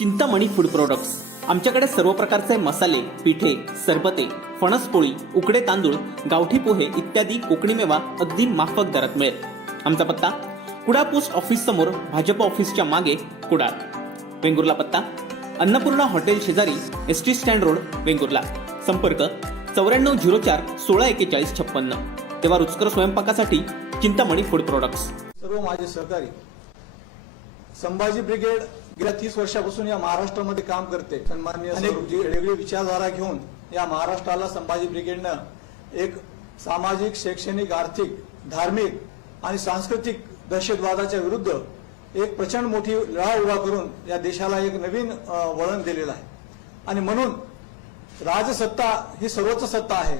Chintamani food products. आमच्याकडे सर्व प्रकारचे मसाले, पिठे, सरबते, फणसपोळी, उकडे तांदूळ, गावठी पोहे इत्यादी कोकणी मेवा अगदी माफक दरात मिळेल। आमचा पत्ता कुडाळ पोस्ट ऑफिस समोर, भाजप ऑफिसच्या मागे, कुडाळ। वेंगुर्ला पत्ता अन्नपूर्णा हॉटेल शेजारी, एसटी स्टँड रोड, वेंगुर्ला। संपर्क 9404 1641 56। तेव्हा रुचकर स्वयंपाकासाठी चिंतामणी फूड प्रोडक्ट्स। सर्व माझे सहकारी संभाजी ब्रिगेड गेल्या 30 वर्षापासून या महाराष्ट्रामध्ये काम करते। सन्माननीय वेगवेगळी विचारधारा घेऊन या महाराष्ट्राला संभाजी ब्रिगेडनं एक सामाजिक, शैक्षणिक, आर्थिक, धार्मिक आणि सांस्कृतिक दहशतवादाच्या विरुद्ध एक प्रचंड मोठी लढा उभा करून या देशाला एक नवीन वळण दिलेलं आहे। आणि म्हणून राजसत्ता ही सर्वोच्च सत्ता आहे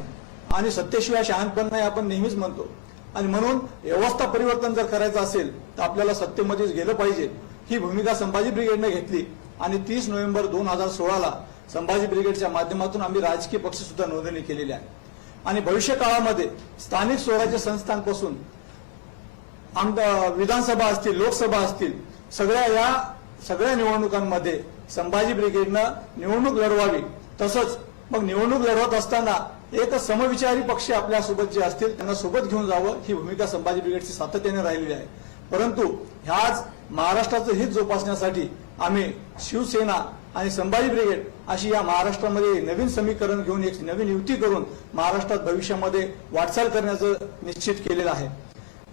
आणि सत्तेशिवाय शहाणपण नाही आपण नेहमीच म्हणतो। आणि म्हणून व्यवस्था परिवर्तन जर करायचं असेल तर आपल्याला सत्तेमध्येच गेलं पाहिजे, ही भूमिका संभाजी ब्रिगेडने घेतली। आणि 30 नोव्हेंबर 2016ला संभाजी ब्रिगेडच्या माध्यमातून आम्ही राजकीय पक्ष सुद्धा नोंदणी केलेली आहे। आणि भविष्य काळामध्ये स्थानिक स्वराज्य संस्थांपासून विधानसभा असतील, लोकसभा असतील, सगळ्या निवडणुकांमध्ये संभाजी ब्रिगेडनं निवडणूक लढवावी। तसंच मग निवडणूक लढवत असताना एक समविचारी पक्ष आपल्या सोबत जे असतील त्यांना सोबत घेऊन जावं, ही भूमिका संभाजी ब्रिगेडची सातत्याने राहिलेली आहे। परंतु ह्याच महाराष्ट्राचं हित जोपासण्यासाठी आम्ही शिवसेना आणि संभाजी ब्रिगेड अशी या महाराष्ट्रामध्ये नवीन समीकरण घेऊन एक नवीन युती करून महाराष्ट्रात भविष्यामध्ये वाटचाल करण्याचं निश्चित केलेलं आहे।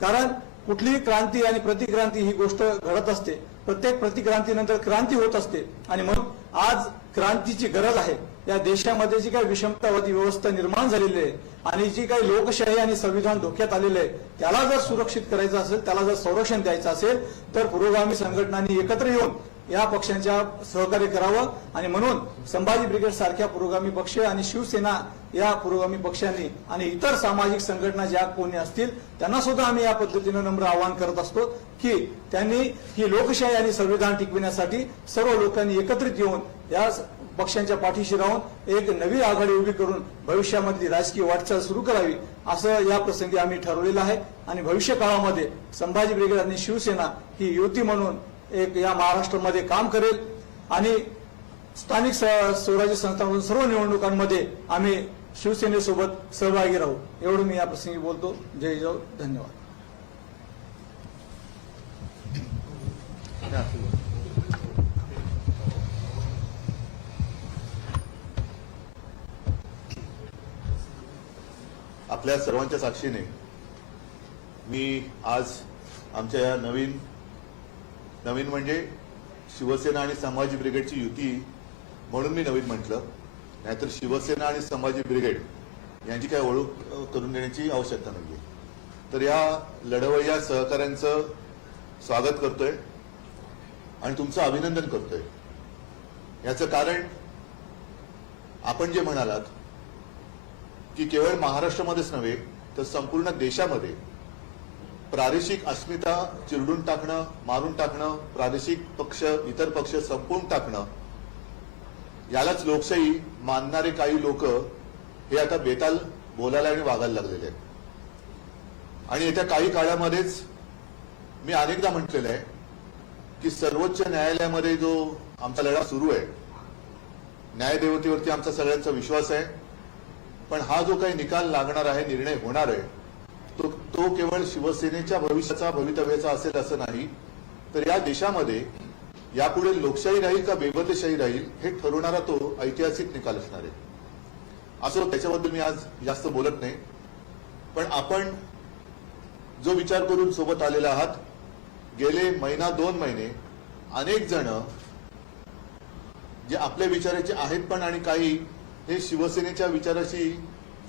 कारण कुठलीही क्रांती आणि प्रतिक्रांती ही गोष्ट घडत असते, प्रत्येक प्रतिक्रांतीनंतर क्रांती होत असते। आणि म्हणून आज क्रांतीची गरज आहे। या देशामध्ये जी काही विषमतावादी व्यवस्था निर्माण झालेली आहे आणि जी काही लोकशाही आणि संविधान धोक्यात आलेलं आहे त्याला जर सुरक्षित करायचं असेल, त्याला जर संरक्षण द्यायचं असेल तर पुरोगामी संघटनांनी एकत्र येऊन या पक्षांच्या सहकार्य करावं। आणि म्हणून संभाजी ब्रिगेड सारख्या पुरोगामी पक्ष आणि शिवसेना या पुरोगामी पक्षांनी आणि इतर सामाजिक संघटना ज्या कोणी असतील त्यांना सुद्धा आम्ही या पद्धतीनं नम्र आवाहन करत असतो की त्यांनी ही लोकशाही आणि संविधान टिकविण्यासाठी सर्व लोकांनी एकत्रित येऊन या पक्षांच्या पाठीशी राहून एक नवी आघाडी उभी करून भविष्यामधली राजकीय वाटचाल सुरू करावी, असं या प्रसंगी आम्ही ठरवलेलं आहे। आणि भविष्य काळामध्ये संभाजी ब्रिगेड आणि शिवसेना ही युती म्हणून एक या महाराष्ट्रामध्ये काम करेल आणि स्थानिक स्वराज्य संस्थांमधून सर्व निवडणुकांमध्ये आम्ही शिवसेनेसोबत सहभागी राहू, एवढं मी या प्रसंगी बोलतो। जय जय, धन्यवाद। आपल्या सर्वांच्या साक्षीने मी आज आमच्या या नवीन म्हणजे शिवसेना आणि संभाजी ब्रिगेडची युती म्हणून मी नवीन म्हटलं, नाहीतर शिवसेना आणि संभाजी ब्रिगेड यांची काय ओळख करून देण्याची आवश्यकता नाहीये। तर या लढवय्या सहकाऱ्यांचं स्वागत करतोय आणि तुमचं अभिनंदन करतोय। याचं कारण आपण जे म्हणालात की केवळ महाराष्ट्रामध्येच नव्हे तर संपूर्ण देशामध्ये प्रादेशिक अस्मिता चिरडून टाकणं, मारून टाकणं, प्रादेशिक पक्ष, इतर पक्ष संपवून टाकणं, यालाच लोकशाही मानणारे काही लोक हे आता बेताल बोलायला आणि वागायला लागलेले आहेत। आणि येत्या काही काळामध्येच मी अनेकदा म्हटलेलं आहे की सर्वोच्च न्यायालयामध्ये जो आमचा लढा सुरू आहे, न्यायदेवतेवरती आमचा सगळ्यांचा विश्वास आहे, पण हा जो काही निकाल लागणार आहे, निर्णय होणार आहे, तो केवळ शिवसेनेच्या भवितव्याचा असेल असं नाही, तर या देशामध्ये यापुढे लोकशाही राहील का बेबंदशाही राहील हे ठरवणारा तो ऐतिहासिक निकाल असणार आहे। असं त्याच्याबद्दल मी आज जास्त बोलत नाही, पण आपण जो विचार करून सोबत आलेला आहात, गेले महिना 2 महिने अनेक जण जे आपल्या विचाराचे आहेत पण आणि काही हे शिवसेनेच्या विचाराशी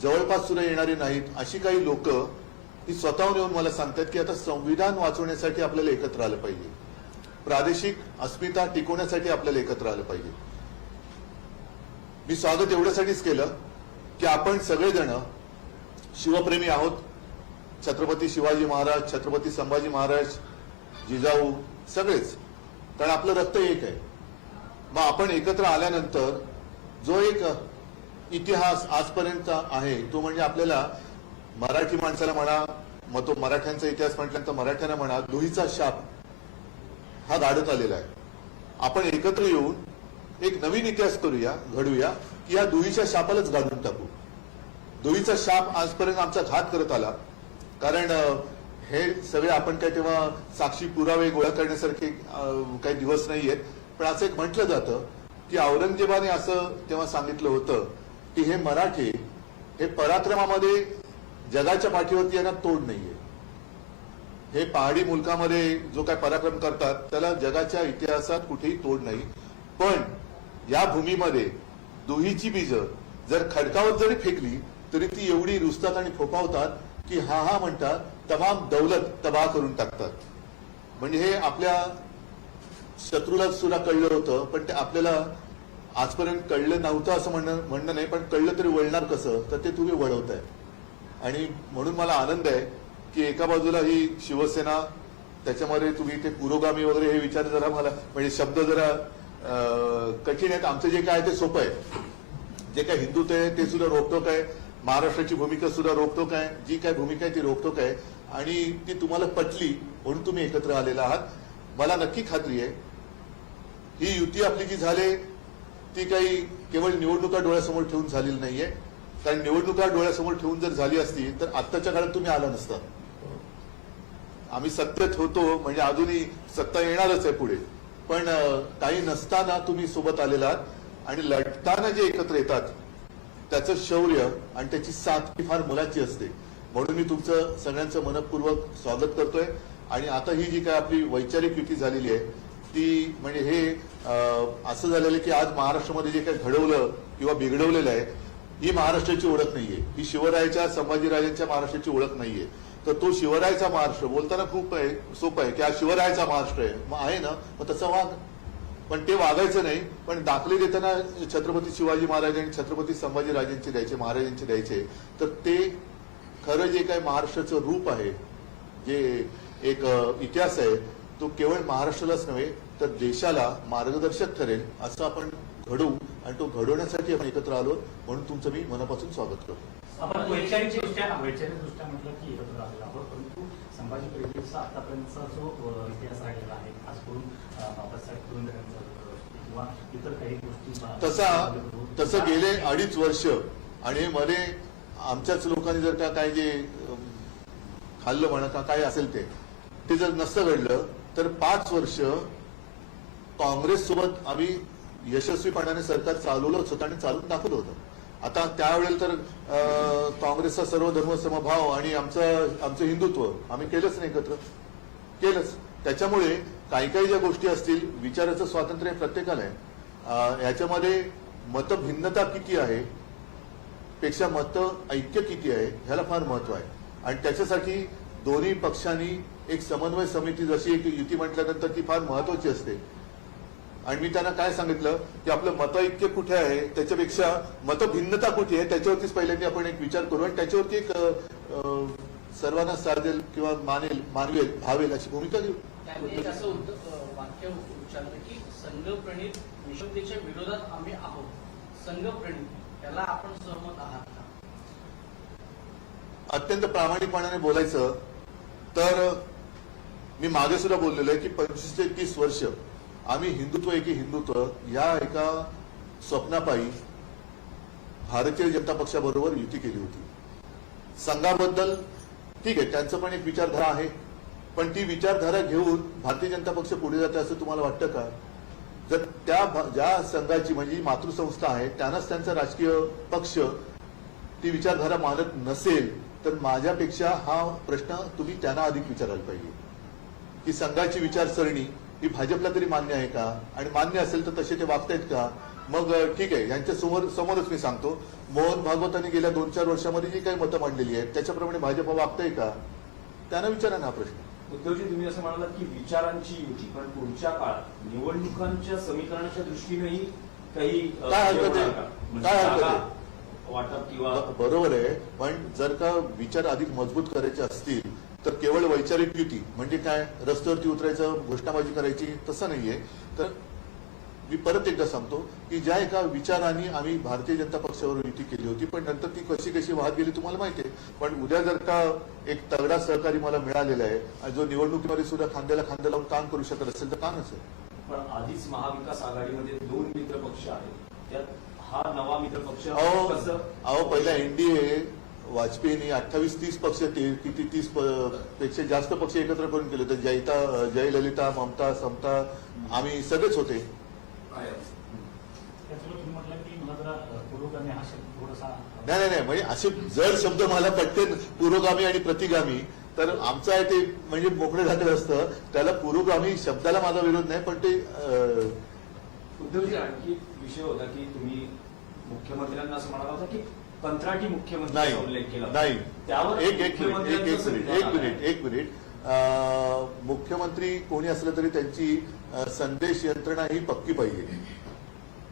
जवळपास सुद्धा येणारे नाहीत, अशी काही लोक ती स्वतःहून येऊन मला सांगतात की आता संविधान वाचवण्यासाठी आपल्याला एकत्र आलं पाहिजे, प्रादेशिक अस्मिता टिकवण्यासाठी आपल्याला एकत्र आलं पाहिजे। मी स्वागत एवढ्यासाठीच केलं की आपण सगळेजण शिवप्रेमी आहोत, छत्रपती शिवाजी महाराज, छत्रपती संभाजी महाराज, जिजाऊ सगळेच, कारण आपलं रक्त एक आहे। मग आपण एकत्र आल्यानंतर जो एक इतिहास आजपर्यंत आहे तो म्हणजे आपल्याला मराठी माणसाला म्हणा, मग तो मराठ्यांचा इतिहास म्हटल्यानंतर मराठ्यांना म्हणा, लोहीचा शाप हा गाडत आलेला आहे। आपण एकत्र येऊन एक नवीन इतिहास घडूया की या दुहीच्या शापालाच घालून टाकू. दुहीचा शाप आजपर्यंत आमचा घात करत आला. कारण हे सगळे आपण काय तेव्हा साक्षी पुरावे गोळा करण्यासारखे काही दिवस नाहीयेत. पण असं एक म्हटलं जातं की औरंगजेबाने असं तेव्हा सांगितलं होतं की हे मराठे हे पराक्रमामध्ये जगाच्या पाठीवरती यांना तोड नाहीये. हे पहाडी मुलकामध्ये जो काय पराक्रम करतात त्याला जगाच्या इतिहासात कुठेही तोड नाही. पण या भूमीमध्ये दुहीची बीज जर खडकावर जरी फेकली तरी ती एवढी रुजतात आणि फोफावतात की हा म्हणतात तमाम दौलत तबाह करून टाकतात. म्हणजे हे आपल्या शत्रूला सुद्धा कळलं होतं, पण ते आपल्याला आजपर्यंत कळलं नव्हतं असं म्हणणं नाही. पण कळलं तरी वळणार कसं, तर ते तुम्ही वळवताय. आणि म्हणून मला आनंद आहे की एका बाजूला ही शिवसेना, त्याच्यामध्ये तुम्ही ते पुरोगामी वगैरे हे विचार जरा मला म्हणजे शब्द जरा कठीण आहेत. आमचं जे काय ते सोपं आहे. जे काय हिंदुत्व आहे ते सुद्धा रोखतो काय, महाराष्ट्राची भूमिका सुद्धा रोखतो काय, जी काय भूमिका आहे ती रोखतो काय, आणि ती तुम्हाला पटली म्हणून तुम्ही एकत्र आलेला आहात. मला नक्की खात्री आहे ही युती आपली जी झाली ती काही केवळ निवडणुका डोळ्यासमोर ठेवून झालेली नाहीये. कारण निवडणुका डोळ्यासमोर ठेवून जर झाली असती तर आत्ताच्या काळात तुम्ही आला नसता. आम्ही सत्तेत होतो म्हणजे अजूनही सत्ता येणारच आहे पुढे, पण काही नसताना तुम्ही सोबत आलेला आहात. आणि लढताना जे एकत्र येतात त्याचं शौर्य आणि त्याची साथ ही फार मोलाची असते. म्हणून मी तुमचं सगळ्यांचं मनपूर्वक स्वागत करतोय. आणि आता ही जी काय आपली वैचारिक युती झालेली आहे ती म्हणजे हे असं झालेलं आहे की आज महाराष्ट्रामध्ये जे काही घडवलं किंवा बिघडवलेलं आहे ही महाराष्ट्राची ओळख नाहीये. ही शिवरायाच्या संभाजीराजांच्या महाराष्ट्राची ओळख नाहीये. तर तो शिवरायाचा महाराष्ट्र बोलताना खूप सोपं आहे की हा शिवरायाचा महाराष्ट्र आहे. मग आहे ना, मग तसं वाग. पण ते वागायचं नाही. पण दाखले देताना छत्रपती शिवाजी महाराज आणि छत्रपती संभाजीराजांचे द्यायचे, महाराजांचे द्यायचे. तर ते खरं जे काय महाराष्ट्राचं रूप आहे, जे एक इतिहास आहे, तो केवळ महाराष्ट्रालाच नव्हे तर देशाला मार्गदर्शक ठरेल असं आपण घडवू. आणि तो घडवण्यासाठी आपण एकत्र आलो. म्हणून तुमचं मी मनापासून स्वागत करतो. आपण वैचारिकदृष्ट्या म्हटलं की एकत्र आलेलो आहोत, परंतु संभाजी ब्रिगेडचा आतापर्यंतचा जो इतिहास राहिलेला आहे, खास करून बाबासाहेब पुरंदरेंचा किंवा इतर काही गोष्टी तसं गेले 2.5 वर्ष आणि मध्ये आमच्याच लोकांनी जर का काय जे खाल्लं म्हणा का काय असेल ते जर नसतं घडलं तर 5 वर्ष काँग्रेस सोबत आम्ही यशस्वीपणाने सरकार चालवलंच होतं आणि चालून दाखवलं होतं. आता त्यावेळेला तर काँग्रेसचा सर्व धर्म समभाव आणि आमचं हिंदुत्व आम्ही केलंच नाही, एकत्र केलंच. त्याच्यामुळे काही ज्या गोष्टी असतील, विचाराचं स्वातंत्र्य प्रत्येकाला आहे. याच्यामध्ये मतभिन्नता किती आहे पेक्षा मत ऐक्य किती आहे ह्याला फार महत्व आहे. आणि त्याच्यासाठी दोन्ही पक्षांनी एक समन्वय समिती, जशी एक युती म्हटल्यानंतर ती फार महत्वाची असते. आणि मी त्यांना काय सांगितलं की आपलं मतऐक्य कुठे आहे त्याच्यापेक्षा मतभिन्नता कुठे आहे त्याच्यावरतीच पहिल्यांदा आपण एक विचार करू आणि त्याच्यावरती एक सर्वांना साधेल किंवा मानवेल भावेल अशी भूमिका घेऊ. एक असं वाक्य उच्चारलं की संघप्रणित विषमतेच्या विरोधात आम्ही आहोत. संघप्रणित याला आपण सहमत आहात का? अत्यंत प्रामाणिकपणाने बोलायचं तर मी मागे सुद्धा बोललेलो आहे की 25 ते 30 वर्ष आम्ही हिंदुत्व एकी हिंदुत्व या एका स्वप्नापायी भारतीय जनता पक्षाबरोबर युती केली होती. संघाबद्दल ठीक आहे, त्यांचं पण एक विचारधारा आहे, पण ती विचारधारा घेऊन भारतीय जनता पक्ष पुढे जाते असं तुम्हाला वाटतं का? जर ज्या संघाची म्हणजे मातृसंस्था आहे त्यांनाच त्यांचा राजकीय पक्ष ती विचारधारा मानत नसेल तर माझ्यापेक्षा हा प्रश्न तुम्ही त्यांना अधिक विचारायला पाहिजे की संघाची विचारसरणी ही भाजपला तरी मान्य आहे का? आणि मान्य असेल तर तसे ते वागतायत का? मग ठीक आहे, यांच्या समोरच मी सांगतो, मोहन भागवतांनी गेल्या 2-4 वर्षामध्ये जी काही मतं मांडलेली आहेत त्याच्याप्रमाणे भाजप वागतंय का? त्यांना विचारा ना हा प्रश्न. उद्धवजी, तुम्ही असं म्हणालात की विचारांची युती, पण पुढच्या काळात निवडणुकांच्या समीकरणाच्या दृष्टीनेही काही काय हरकत आहे? काय हरकत आहे? वाटप किंवा बरोबर आहे, पण जर का विचार अधिक मजबूत करायचे असतील तर केवळ वैचारिक युती म्हणजे काय रस्त्यावरती उतरायचं घोषणाबाजी करायची तसं नाहीये. तर मी परत एकदा सांगतो की ज्या एका विचाराने आम्ही भारतीय जनता पक्षावर युती केली होती पण नंतर ती कशी वाहत गेली तुम्हाला माहिती आहे. पण उद्या जर का एक तगडा सहकारी मला मिळालेला आहे जो निवडणुकीमध्ये सुद्धा खांद्याला खांदा लावून काम करू शकत असेल तर का नसेल? पण आधीच महाविकास आघाडीमध्ये 2 मित्र पक्ष आहेत, त्यात हा नवा मित्र पक्ष कसं? अहो पहिला एनडीए वाजपेयींनी 28-30 पक्ष किती 30 पेक्षा जास्त पक्ष एकत्र करून केले होते. जयललिता, ममता, समता, आम्ही सगळेच होते. त्याच्यावर तुम्ही म्हटलं की मला जरा पुरोगामी हा शब्द थोडासा नाही म्हणजे असे जर शब्द मला पटते पुरोगामी आणि प्रतिगामी, तर आमचं आहे ते म्हणजे मोकळे घातलं असतं. त्याला पुरोगामी शब्दाला माझा विरोध नाही, पण ते उद्धवजी आणखी एक विषय होता की तुम्ही मुख्यमंत्र्यांना असं म्हणाला होता की कंत्राटी मुख्यमंत्र्यांचा उल्लेख केला होता. नाही त्यावर एक मिनिट मुख्यमंत्री कोणी असलं तरी त्यांची संदेश यंत्रणा ही पक्की पाहिजे.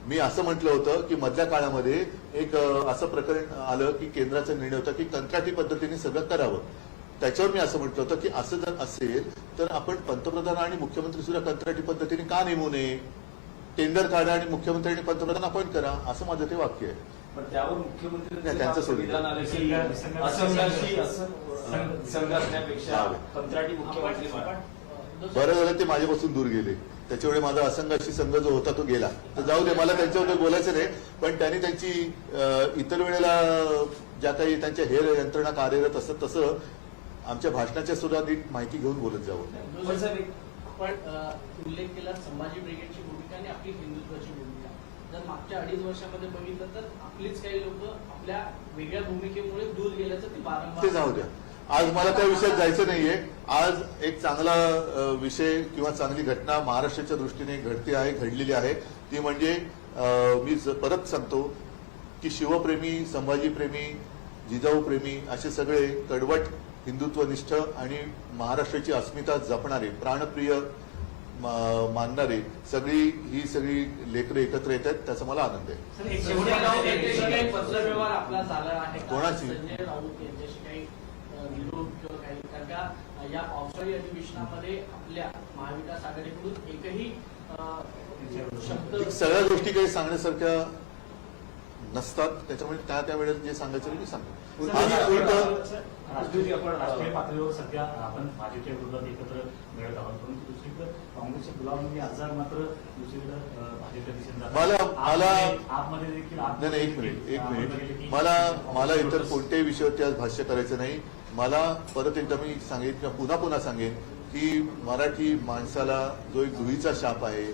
मी असं म्हटलं होतं की मधल्या काळामध्ये एक असं प्रकरण आलं की केंद्राचा निर्णय होता की कंत्राटी पद्धतीने सगळं करावं. त्याच्यावर मी असं म्हटलं होतं की असं जर असेल तर आपण पंतप्रधान आणि मुख्यमंत्री सुद्धा कंत्राटी पद्धतीने का नेमू नये, टेंडर काढा आणि मुख्यमंत्री आणि पंतप्रधान अपॉइंट करा, असं माझं ते वाक्य आहे. पण त्यावर मुख्यमंत्री नाही, त्यांचं सोडून. संविधान आलं की असंघाशी संघ असण्यापेक्षा कंत्राटी मुख्यमंत्री म्हणा. बरं झालं ते माझ्यापासून दूर गेले, त्याच्यामुळे माझा असंघाशी संघ जो होता तो गेला. तर जाऊ दे, मला त्यांच्याबद्दल बोलायचं नाही. पण त्यांनी त्यांची इतर वेळेला ज्या काही त्यांच्या हेर यंत्रणा कार्यरत असतात तसं आमच्या भाषणाच्या सुद्धा नीट माहिती घेऊन बोलत जावं. आपण उल्लेख केला संभाजी ब्रिगेडची भूमिका आणि आपली हिंदुत्वाची भूमिका. जर मागच्या 2.5 वर्षामध्ये बघितलं तर आपलीच काही लोक आपल्या वेगळ्या भूमिकेमुळे दूर गेल्याचं ते ते वारंवार जाऊ द्या. आज मला त्या विषयात जायचं नाहीये. आज एक चांगला विषय किंवा चांगली घटना महाराष्ट्राच्या दृष्टीने घडलेली आहे. ती म्हणजे मी परत सांगतो की शिवप्रेमी, संभाजीप्रेमी, जिजाऊ प्रेमी असे सगळे कडवट हिंदुत्वनिष्ठ आणि महाराष्ट्राची अस्मिता जपणारे, प्राणप्रिय मानणारे ही सगळी लेकरं एकत्र येत आहेत, त्याचा मला आनंद आहे. सर, एक शेवटी काही पत्रव्यवहार आपला झाला आहे का? कोणाची? संजय राऊत यांच्याशी काही निरोप किंवा काही, कारण का या पावसाळी अधिवेशनामध्ये आपल्या महाविकास आघाडीकडून एकही शब्द सगळ्या गोष्टी काही सांगण्यासारख्या नसतात, त्याच्यामुळे त्या वेळेला जे सांगायचं मी सांगतो. आज उलट राष्ट्रीय पातळीवर सध्या आपण भाजपच्या विरोधात एकत्र लढत आहोत, परंतु दुसरीकडे काँग्रेसचे गुलाम नबी आझाद मात्र दुसरीकडे भाजपच्या दिशेने जातात. आतमध्ये देखील नाही, एक मिनिट मला इतर कोणत्याही विषयावरती आज भाष्य करायचं नाही. मला परत एकदा मी सांगेन किंवा पुन्हा सांगेन की मराठी माणसाला जो एक धुळीचा शाप आहे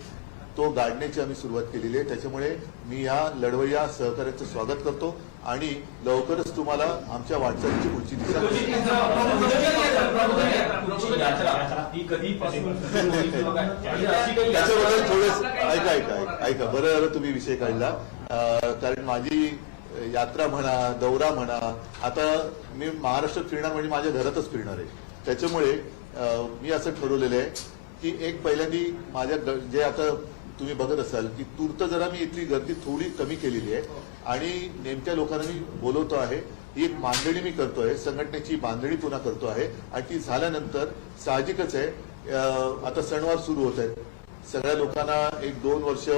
तो गाडण्याची आम्ही सुरुवात केलेली आहे. त्याच्यामुळे मी या लढवय्या सहकार्याचं स्वागत करतो आणि लवकरच तुम्हाला आमच्या वाटचालीची पुढची दिशा त्याच्याबद्दल थोडं ऐका बरं झालं तुम्ही विषय काढला. कारण माझी यात्रा म्हणा, दौरा म्हणा, आता मी महाराष्ट्रात फिरणार म्हणजे माझ्या घरातच फिरणार आहे. त्याच्यामुळे मी असं ठरवलेलं आहे की एक पहिल्यांदी माझ्या जे आता तुम्ही बघत असाल की तूर्त जरा मी इथली गर्दी थोडी कमी केलेली आहे आणि नेमक्या लोकांना मी बोलवतो आहे. ही एक बांधणी मी करतोय, संघटनेची बांधणी पुन्हा करतो आहे आणि ती झाल्यानंतर साहजिकच आहे आता सणवार सुरू होत आहेत. सगळ्या लोकांना 1-2 वर्ष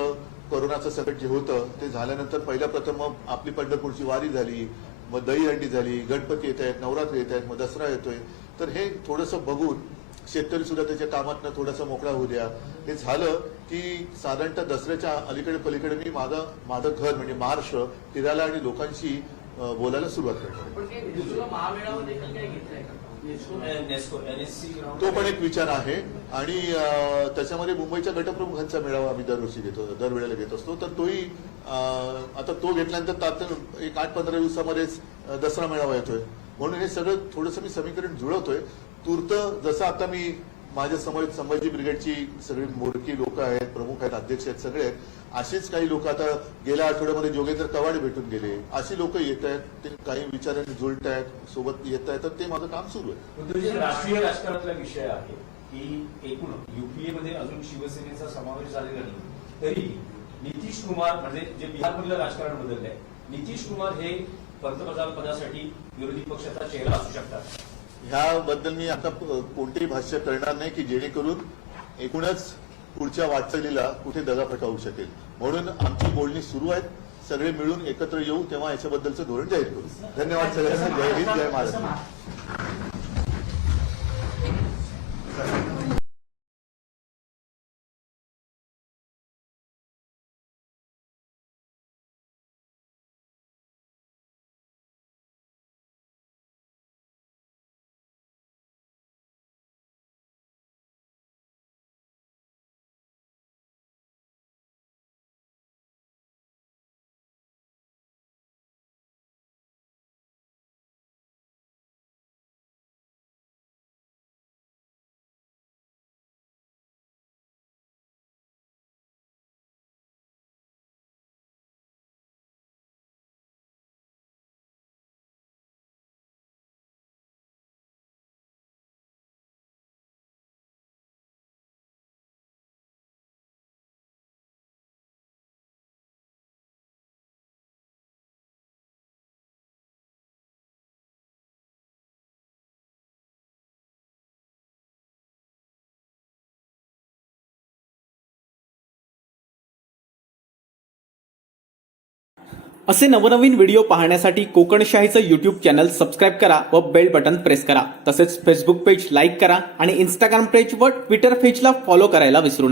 कोरोनाचं संकट जे होतं ते झाल्यानंतर पहिल्या प्रथम मग आपली पंढरपूरची वारी झाली, मग दहीहंडी झाली, गणपती येत आहेत, नवरात्री येत आहेत, मग दसरा येतोय. तर हे थोडंसं बघून शेतकरी सुद्धा त्याच्या कामातनं थोडासा मोकळा होऊ द्या. हे झालं की साधारणतः दसऱ्याच्या अलीकडे पलीकडे मी माझं घर म्हणजे महाराष्ट्र फिरायला आणि लोकांशी बोलायला सुरुवात करणार. पण काही नेसकोला महामेळावा देखील काही घेतलाय का? नेस्को तो पण एक विचार आहे आणि त्याच्यामध्ये मुंबईच्या गटप्रमुखांचा मेळावा आम्ही दरवेळेला घेत असतो. तर तोही आता तो घेतल्यानंतर एक 8-15 दिवसामध्येच दसरा मेळावा येतोय. म्हणून हे सगळं थोडंसं मी समीकरण जुळवतोय. तूर्त जसं आता मी माझ्या समोर संभाजी ब्रिगेडची सगळी मोडकी लोक आहेत, प्रमुख आहेत, अध्यक्ष आहेत, सगळे आहेत. अशीच काही लोक आता गेल्या आठवड्यामध्ये जोगेंद्र कवाडे भेटून गेले. अशी लोक येत आहेत, ते काही विचारांनी जुळत आहेत, सोबत येत आहेत. तर ते माझं काम सुरू आहे. राष्ट्रीय राजकारणातला विषय आहे की एकूण युपीए मध्ये अजून शिवसेनेचा समावेश झालेला नाही तरी नितीश कुमार म्हणजे जे बिहारमधलं राजकारण बदललंय, नितीश कुमार हे पंतप्रधान पदासाठी विरोधी पक्षाचा चेहरा असू शकतात. ह्याबद्दल मी आता कोणतेही भाष्य करणार नाही की जेणेकरून एकूणच पुढच्या वाटचालीला कुठे दगाफटका होऊ शकेल. म्हणून आमची बोलणी सुरू आहेत. सगळे मिळून एकत्र येऊ तेव्हा याच्याबद्दलचं धोरण जाहीर करू. धन्यवाद सगळ्यांना. जय हिंद, जय महाराष्ट्र. असे नवनवीन व्हिडिओ पाहण्यासाठी कोकणशाहीचं यूट्यूब चॅनल सबस्क्राईब करा व बेल बटन प्रेस करा. तसेच फेसबुक पेज लाईक करा आणि इंस्टाग्राम पेज व ट्विटर पेजला फॉलो करायला विसरू नका.